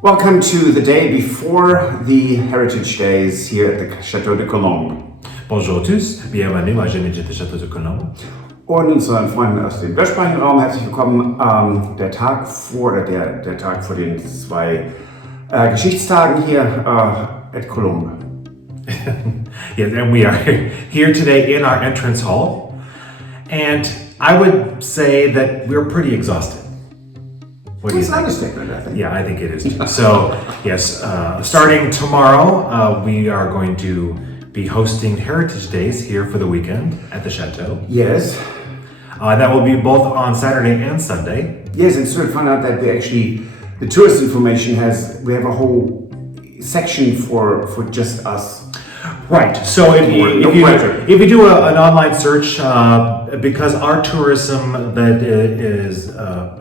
Welcome to the day before the Heritage Days here at the Chateau de Colombe. Bonjour tous, bienvenue à Journées du Château de Colombe. Und unseren Freunden aus dem deutschsprachigen Raum herzlich willkommen. Der Tag vor den zwei Geschichtstagen hier at Colombe. Yes, and we are here today in our entrance hall, and I would say that we're pretty exhausted. What do you think? That's an understatement, I think. Yeah, I think it is too. So, yes, starting tomorrow, we are going to be hosting Heritage Days here for the weekend at the Chateau. Yes. That will be both on Saturday and Sunday. Yes, and Stuart found out that the tourist information we have a whole section for just us. Right. So if you do an online search, because our tourism that is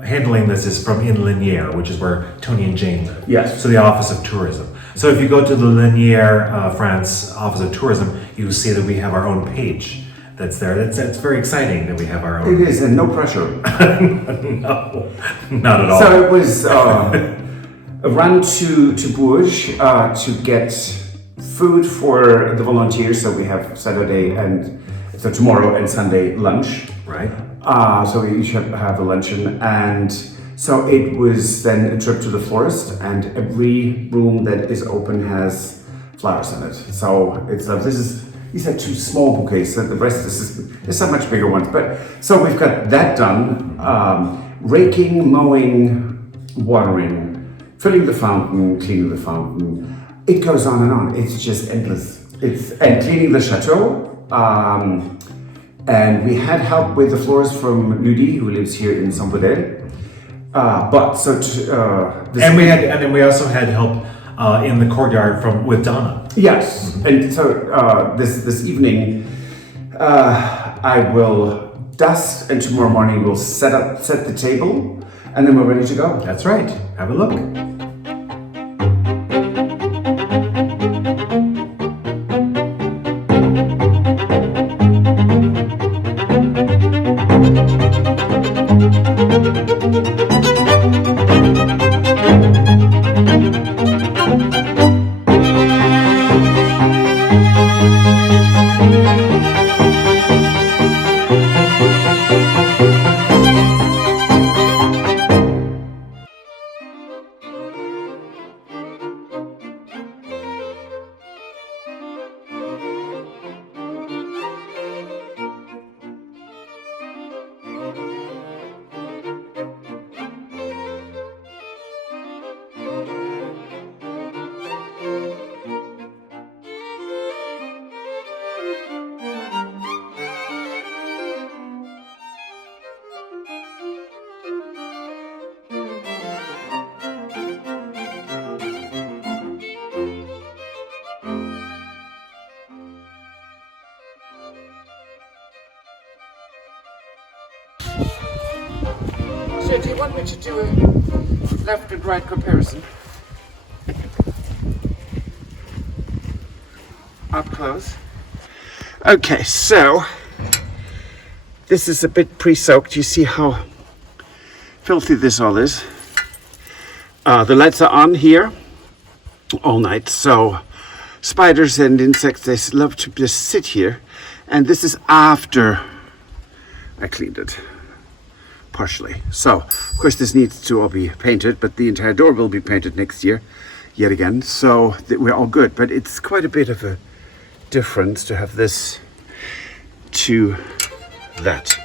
handling this is from in Linière, which is where Tony and Jane live. Yes. So the Office of Tourism. So if you go to the Linière, France Office of Tourism, you will see that we have our own page that's there. That's very exciting that we have our own. It is, and no pressure. No, not at all. So it was a run to Bourges to get food for the volunteers. So we have tomorrow and Sunday lunch. Right. So we each have a luncheon, and so it was then a trip to the florist, and every room that is open has flowers in it. So it's these are two small bouquets. So the rest there's some much bigger ones. But so we've got that done. Raking, mowing, watering, filling the fountain, cleaning the fountain. It goes on and on. It's just endless. And cleaning the chateau. And we had help with the florist from Erdody, who lives here in Saint-Baudel. And then we also had help in the courtyard with Donna. Yes, and so this evening I will dust, and tomorrow morning we'll set the table, and then we're ready to go. That's right. Have a look. So do you want me to do a left and right comparison? Up close. Okay, so this is a bit pre-soaked. You see how filthy this all is. The lights are on here all night, so spiders and insects, they love to just sit here. And this is after I cleaned it. Partially. So, of course, this needs to all be painted, but the entire door will be painted next year, yet again. So we're all good, but it's quite a bit of a difference to have this to that.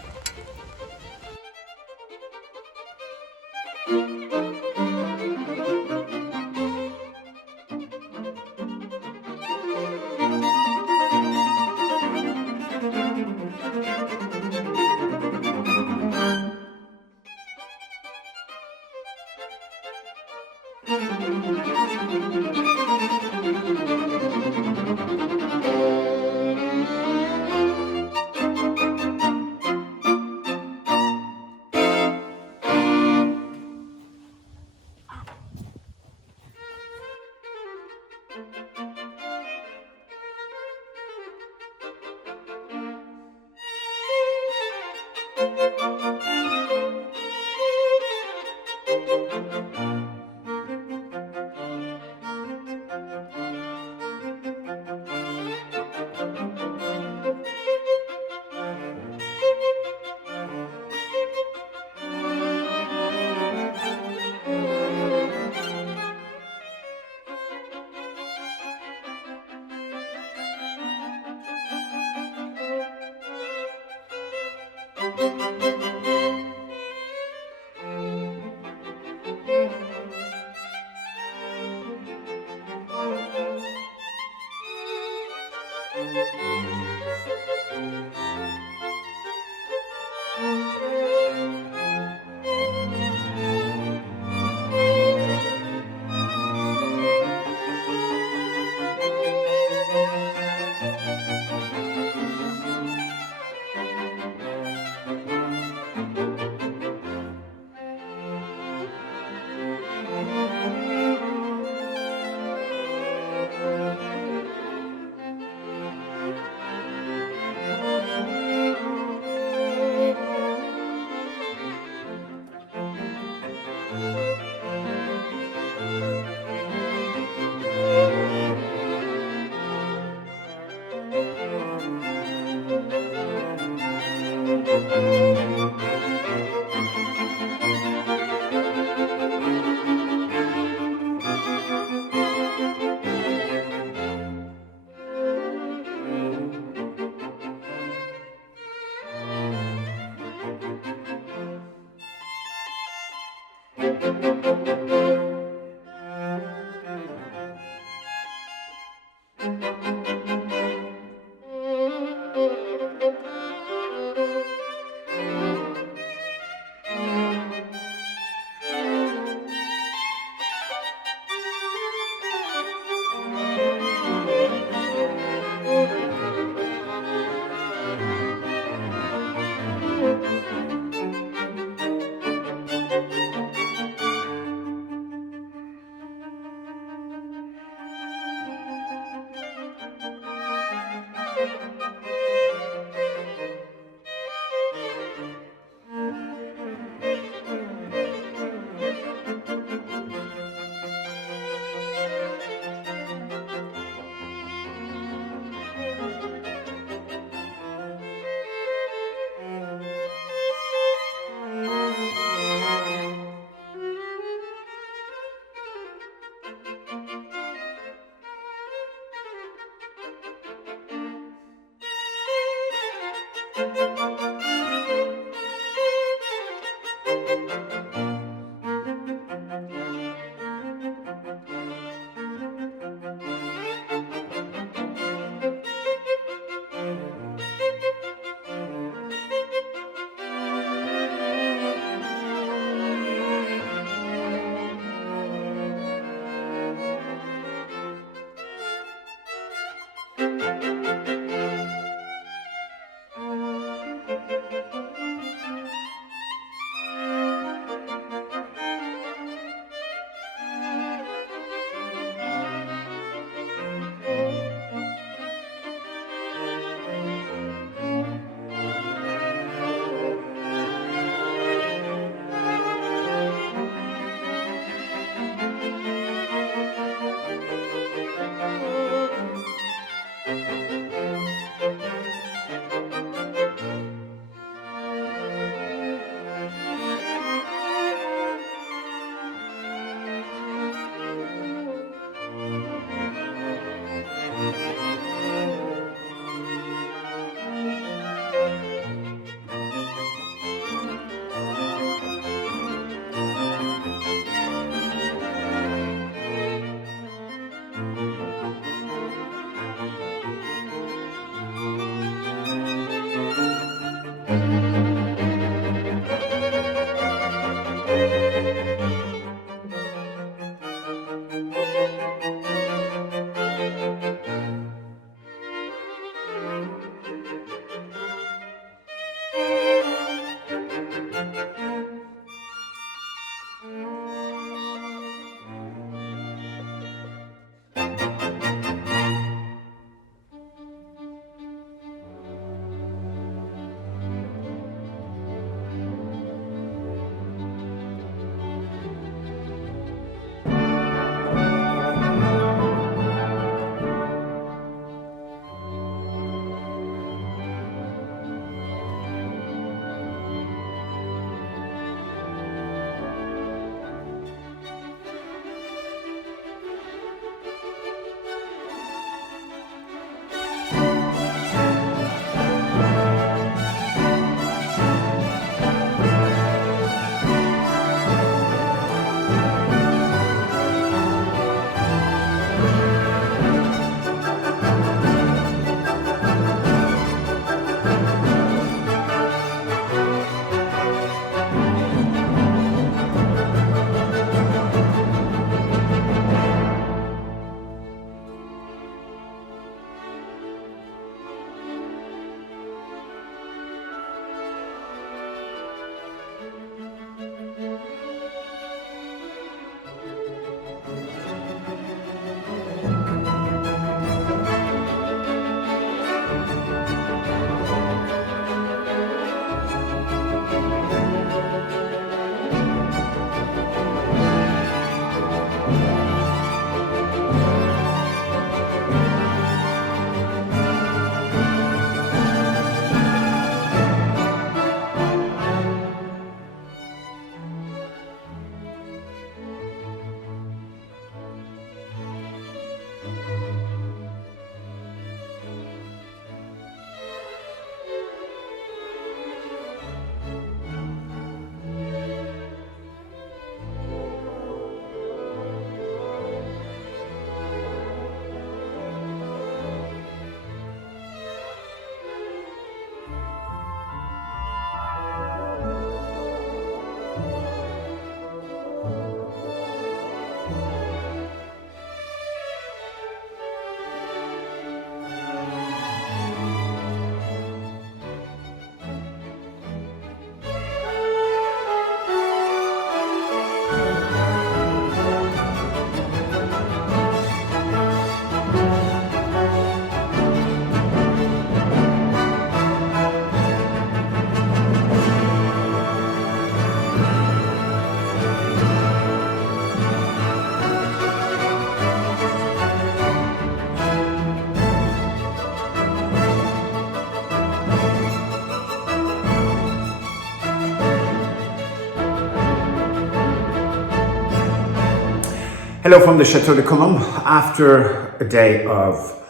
Hello from the Chateau de Colombe. After a day of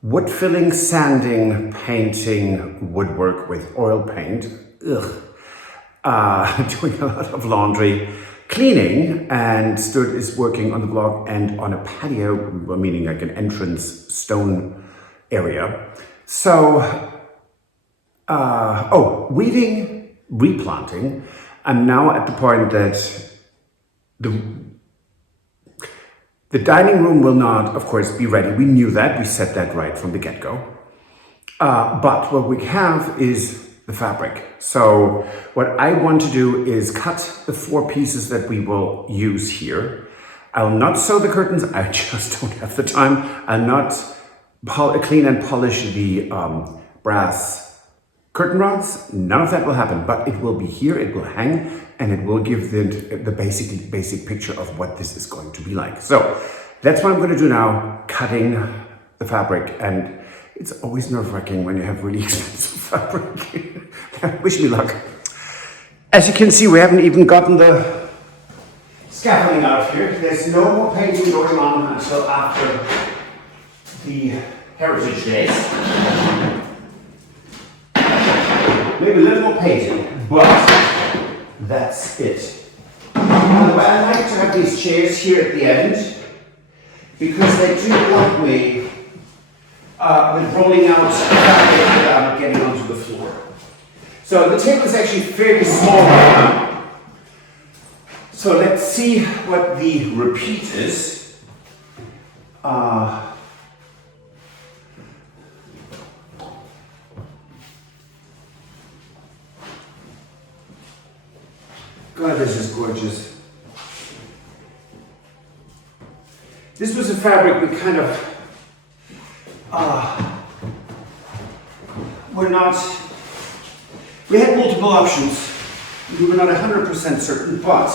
wood filling, sanding, painting, woodwork with oil paint, doing a lot of laundry, cleaning, and Stuart is working on the block and on a patio, meaning like an entrance stone area. So, weeding, replanting. I'm now at the point that the dining room will not, of course, be ready. We knew that. We set that right from the get-go. But what we have is the fabric. So what I want to do is cut the 4 pieces that we will use here. I'll not sew the curtains. I just don't have the time. I'll not clean and polish the brass curtain rods. None of that will happen, but it will be here. It will hang, and it will give the basic picture of what this is going to be like. So that's what I'm going to do now, cutting the fabric. And it's always nerve-wracking when you have really expensive fabric. Wish me luck. As you can see, we haven't even gotten the scaffolding out here. There's no more painting going on until after the Heritage Days. Maybe a little more painting, but that's it. By the way, I like to have these chairs here at the end because they do help me with rolling out fabric without getting onto the floor. So the table is actually fairly small right now. So let's see what the repeat is. God, this is gorgeous. This was a fabric we kind of we had multiple options. We were not 100% certain, but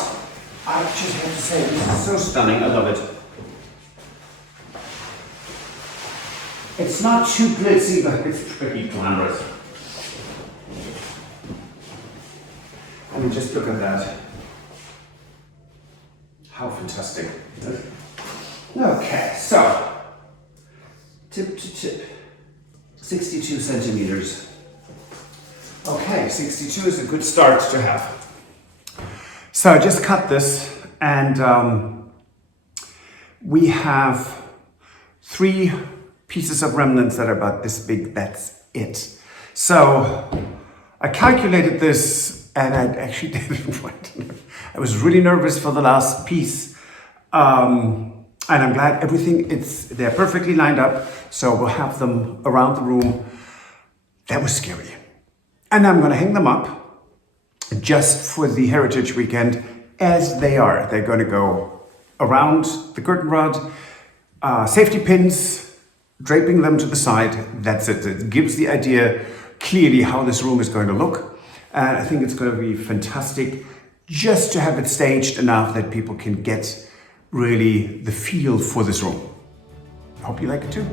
I just have to say, this is so stunning. I love it. It's not too glitzy, but it's pretty glamorous. I mean, just look at that. How fantastic. Okay, so, tip to tip, 62 centimeters. Okay, 62 is a good start to have. So I just cut this, and we have 3 pieces of remnants that are about this big. That's it. So I calculated this, and I actually did it right. I was really nervous for the last piece. And I'm glad they're perfectly lined up. So we'll have them around the room. That was scary. And I'm gonna hang them up just for the Heritage Weekend as they are. They're gonna go around the curtain rod, safety pins, draping them to the side. That's it. It gives the idea clearly how this room is going to look. And I think it's going to be fantastic just to have it staged enough that people can get really the feel for this room. I hope you like it too.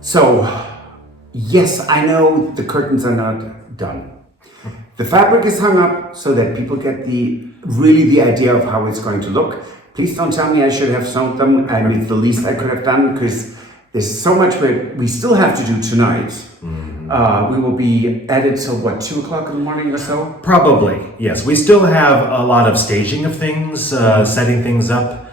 So, yes, I know the curtains are not done. The fabric is hung up so that people get the idea of how it's going to look. Please don't tell me I should have sewn them. I mean, it's the least I could have done because there's so much we still have to do tonight. Mm-hmm. We will be at it till 2 o'clock in the morning or so? Probably, yes. We still have a lot of staging of things, setting things up.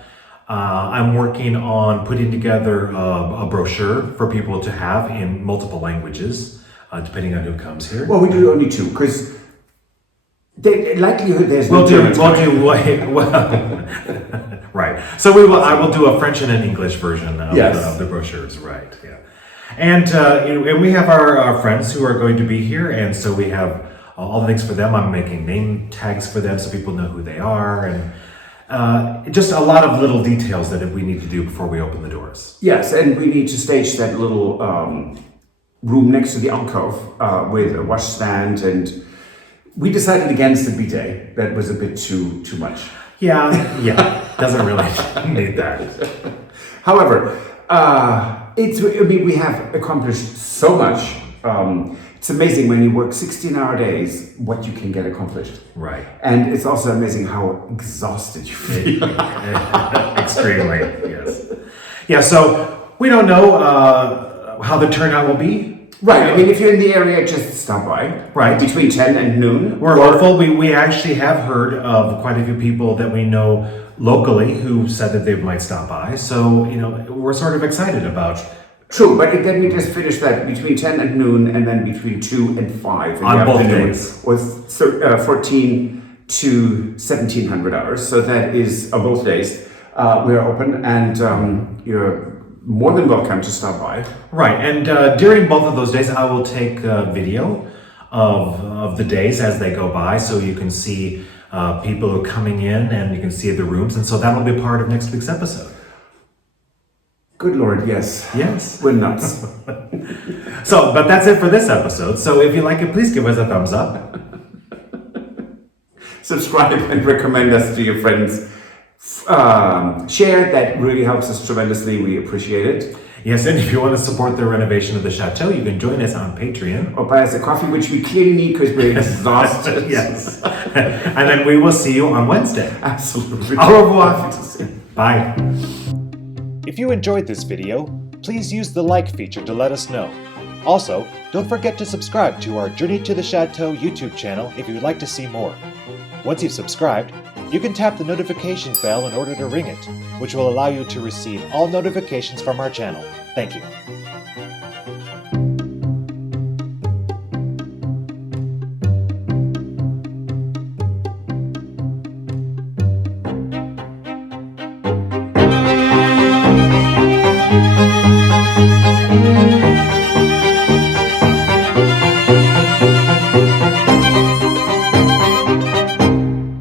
I'm working on putting together a brochure for people to have in multiple languages, depending on who comes here. Well, we do only 2 because the likelihood there's well, right. So I will do a French and an English version of the brochures, right? Yeah. And we have our friends who are going to be here, and so we have all the things for them. I'm making name tags for them so people know who they are, and just a lot of little details that we need to do before we open the doors. Yes, and we need to stage that little room next to the alcove with a washstand, and we decided against the bidet. That was a bit too much. Yeah, doesn't really need that. However, we have accomplished so much. It's amazing when you work 16-hour days, what you can get accomplished. Right. And it's also amazing how exhausted you feel. Extremely, yes. Yeah, so we don't know how the turnout will be. Right, I mean, if you're in the area, just stop by. Right. Between 10 and noon. We're hopeful. We actually have heard of quite a few people that we know locally who said that they might stop by. So, we're sort of excited about. True, but let me just finish that. Between 10 and noon, and then between 2 and 5 in on the both afternoon, days. with 14 to 1700 hours. So that is on both days. We are open, and you're more than welcome to stop by. Right, and during both of those days, I will take video of the days as they go by, so you can see people who are coming in, and you can see the rooms, and so that'll be part of next week's episode. Good Lord, yes. Yes. We're nuts. But that's it for this episode. So if you like it, please give us a thumbs up. Subscribe and recommend us to your friends. Share, that really helps us tremendously. We appreciate it. Yes, and if you want to support the renovation of the chateau, you can join us on Patreon. Or buy us a coffee, which we clearly need because we're exhausted. Yes. And then we will see you on Wednesday. Absolutely. Au revoir. Bye. If you enjoyed this video, please use the like feature to let us know. Also, don't forget to subscribe to our Journey to the Chateau YouTube channel if you would like to see more. Once you've subscribed, you can tap the notification bell in order to ring it, which will allow you to receive all notifications from our channel. Thank you.